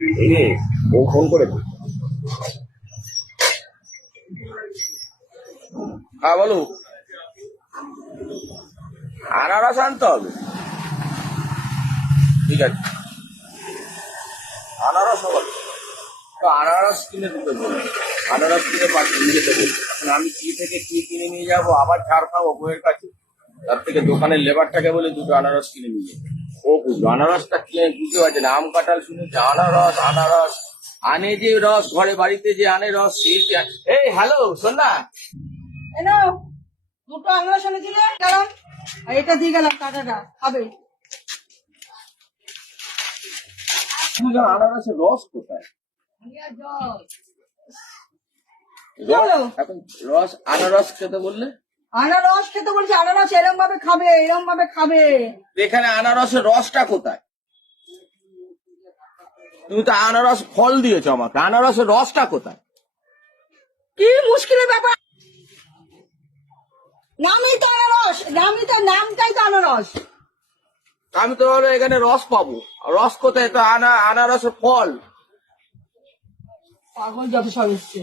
এই রে, ও ফোন করে। হ্যাঁ বলো। আনারস আনতে হবে, ঠিক আছে। আনারস হবে তো আনারস কিনে দিতে বলবো, আনারস কিনে পাঠিয়ে যেতে বলবো। এখন আমি কি থেকে কি কিনে নিয়ে যাবো, আবার ছাড় খাবো বউয়ের কাছে। তার থেকে দোকানের লেবারটাকে বলে দুটো আনারস কিনে নিয়ে যেতে। ও বুঝলো আনারসটা কিনে বুঝতে পারছে না, আম কাঁঠাল শুনেছে আনারস আনারস। আনে যে রস, ঘরে বাড়িতে যে আনে রস, এই হ্যালো শোন না। এই নাও, দুটো আনারস এনে দিলে গেলাম, আর এটা দিয়ে গেলাম টাকাটা খাবে। আনারসের রস কোথায়? চলো। এখন রস, আনারস খেতে বললে? আনারস খেতে বলছি, আনারস এরম ভাবে খাবে, এরম ভাবে খাবে। এখানে আনারসের রসটা কোথায়? তুমি তো আনারস ফল দিয়েছো আমাকে, আনারসের রসটা কোথায়? কি মুশকিলের ব্যাপার, নামই তো আনারস, নামই তো, নামটাই তো আনারস। আমি তো হলো এখানে রস পাবো, রস কোথায়? তো আনারসের ফল। পাগল যত সব এসছে।